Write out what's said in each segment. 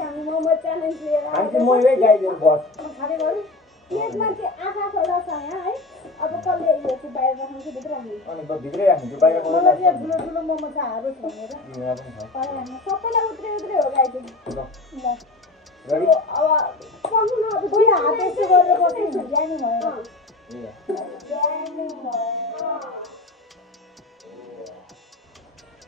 हामी मोमो च्यालेन्ज लिएर मैले गाइदियो बस खाने गरौँ प्लेटमा चाहिँ आँखा खोला छ यहाँ है अब कसले यो चाहिँ बाहिर राख्नु कि भित्र राख्नु अनि त भित्रै राख्नु बाहिर मलाई यहाँ ठुलो ठुलो मोमो छ हारोस् भनेर यहाँ पनि छ सबैलाई उत्रे उत्रे हो गाइज ल रेडी अब सक्नु न अब दुई हात यस्तो गरेर बस्नु ज्ञानी भएर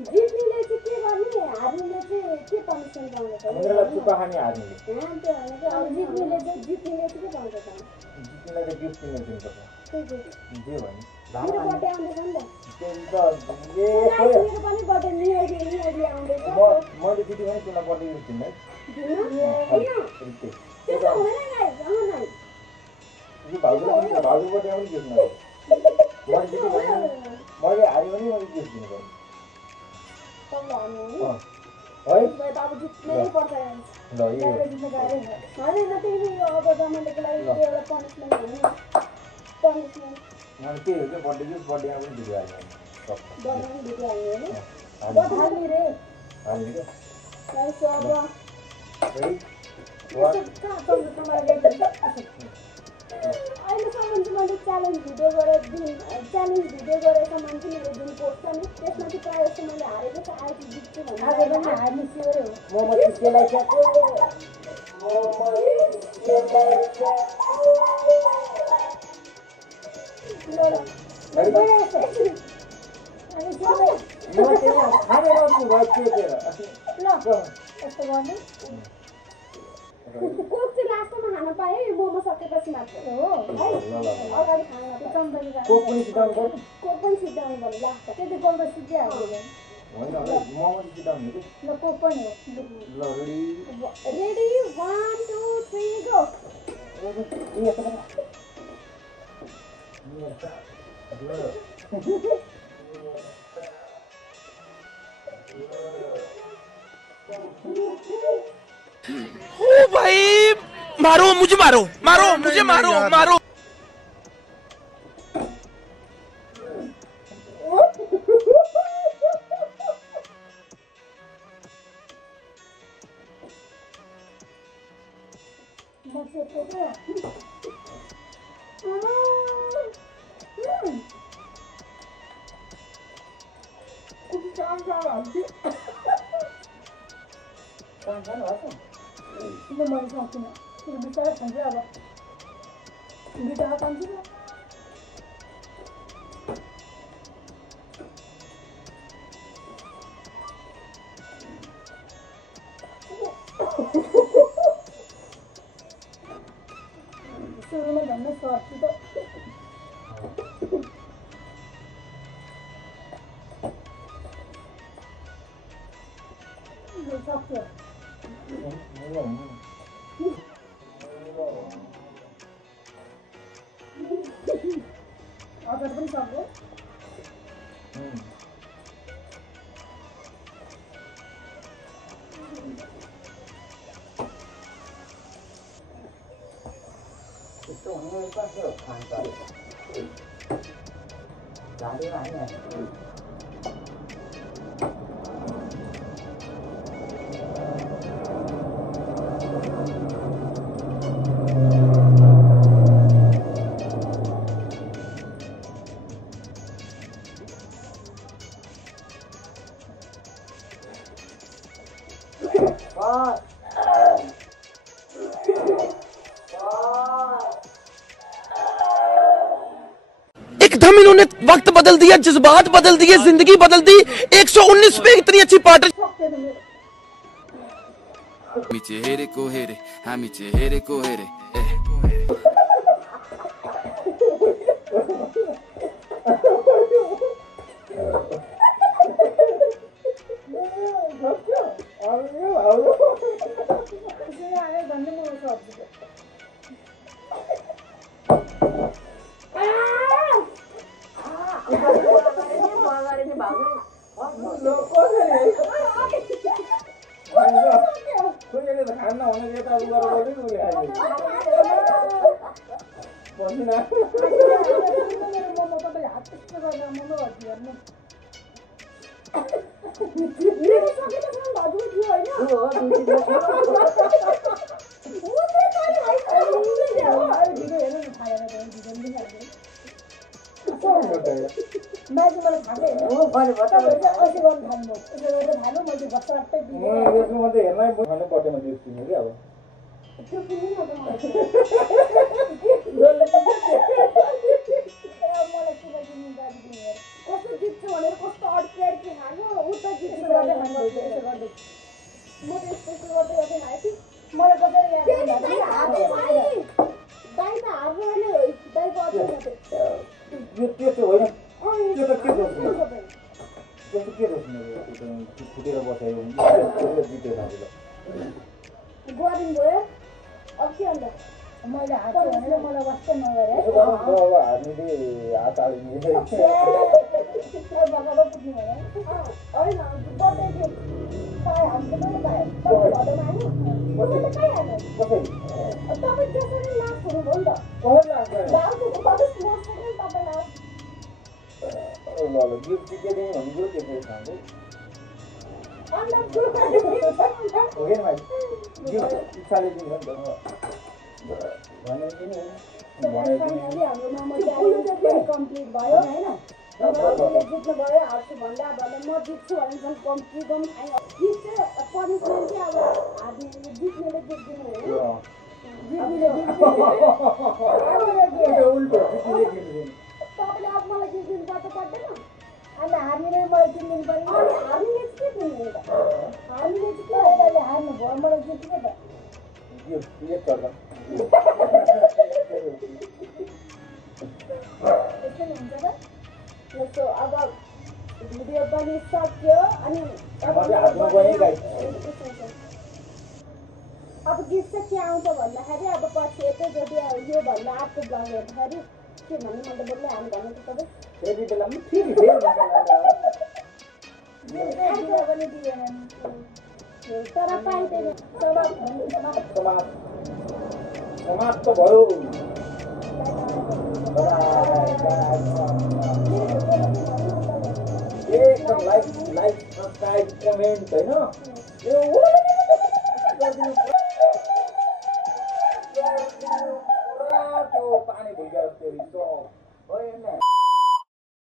जित्नेले चाहिँ के गर्ने हार्नेले चाहिँ के पनिसमेन्ट पाउँछ उनीहरुलाई चुपा खाने हार्नेले त्यो भनेको अब जित्नेले चाहिँ के पाउँछ त जित्नेलाई चाहिँ गिफ्ट किनेर दिनुपर्छ जे भने मेरो बर्थडे आउँदैछ नि त मेरो पनि बर्थडे नियरली आउँदैछ मैले दिदी पनि तिमीलाई बर्थडे गिफ्ट दिनु है त्यसो हुँदैन गाइस आउन यो भाउजूले पनि भाउजू बर्थडे पनि गिफ्ट दिनु मैले दिदी भने मैले हारे पनि मैले गिफ्ट दिनु पर्छ सबले हार्नु है त अब जित्नै पर्छ ल यो जित्न गाह्रो हैन त्यही यो अब रमाइलोको लागि एउटा पनिसमेन्ट हुनु पनिसमेन्ट अनि के हो बर्थडे गिफ्ट बर्थडेमा पनि दिदी हाल्नु बर्थडे भिडियो हाल्नु हैन बधाई रे हाल्नु के गाइस अब रेडी अहिलेसम्म चाहिँ मैले च्यालेन्ज भिडियो गरेर सामान चाहिँ मेरो जुन पोस्ट छ नि त्यसमा चाहिँ प्रायः जस्तो मैले हारेको छ आज जित्छु भनेर आज पनि हार्ने स्योर हो मोमो त्यसलाई चाहिँ यस्तो गर्ने कोक चाहिँ लास्टमा खान पाएँ यो मोमो सकेपछि मात्र हो है अगाडि खान कोक पनि सिधाउनु पर्यो कोक पनि सिद्धाउनु पर्यो लास्ट त्यति बोल्दा सिद्धिहाल्यो होइन मोमो सिधाउनु कि ल कोक पनि हो ल रेडी 1 2 3 गो ओ भाई मारो मुझे मारो मुझे मारो Ini mau sakit, ini bisa saja apa? Bisa apa sih? Suruhnya banyak surat itu. Sakit. Agar pun sakit. Itu ini pasal kantor. Jadi mana? एकदम इन्होंने वक्त बदल दिया, जज्बात बदल दिए, जिंदगी बदल दी। 119 पे इतनी अच्छी पार्टी। मेरो सकेसम्म हजुर थियो होइन मान्छे मलाई थाहा छैन हो भने बताउनु चाहिँ गर्नु थाल्नु यसो गरेर थाल्नु मैले बस्दै म यसमा त हेर्नै भन्ने बटेमा दिन्छु कि अब त्यो किन्नु न त मलाई मलाई के किन्नु गाडी दिनु कस्तो जित्छु भनेर कस्तो अड्केर के खानु उता जित्छु यसो गर्दै गर्दै खानु म त यस्तो गर्दै गर्दै खाएँ मलाई कसरी याद दाइ त हार्नु भने दाइको अझै त्यो चाहिँ होइन त्यो त के दोष त्यो के दोष फुटेर बसायो भने जित्यो साथीले गरिन् भयो अब के अन्त मैले हात भनेर मलाई वास्तै नगरे अब हामीले हात हालिदिने बाबाले पुग्नु भने होइन बर्थडे गिफ्ट पायो हामीले पनि पायो तपाईँ भदौमा हाल्नु मैले त पाइहाल्नु कसरी तपाईँ त्यसरी लास्ट हुनुभयो नि त कसरी लाग्छ भाउजू तपाईँ स्मार्ट छैन तपाईँ लास्ट ल ल गिफ्ट के दिने भन्ने कुरो त्यसरी खान्छ अन्त हो कि भाइ गिफ्ट इच्छाले दिनु नि त भने दिनु फाइनली हाम्रो मोमो च्यालेन्ज कम्प्लिट भयो होइन मैले जित्नु भयो हार्छु भन्दा भन्दा म जित्छु भने पनि कम्प्लिट पनि खाएँ गिफ्ट चाहिँ पनिसमेन्ट चाहिँ अब हार्नेले जित्नेले जित्दिनु हो जित्नेले उल्टो जित्नेले दिनु तपाईँले अब मलाई गिफ्ट दिनु पर्छ पर्दैन अनि हामीले मलाई किन्नु पर्यो अनि हामीले चाहिँ के दिनु त हामीले चाहिँ के अहिले हार्नु भयो मलाई जित्नु त गिफ्ट एक चल्छ यस्तो हुन्छ त जस्तो अब भिडियो पनि सक्यो अनि अब अब गिफ्ट चाहिँ के आउँछ भन्दाखेरि अब पछि एकैचोटि योभन्दा अर्को ब्लग हेर्दाखेरि के भन्नु मैले बोल्दै हाल्नु भन्नु त तपाईँ त्यति बेलामा फेरि फेरि दिएर पनि दिएन तर पाइँदैन समाप्त भयो एकदम लाइक सब्सक्राइब कमेन्ट होइन यो पानी भइगयो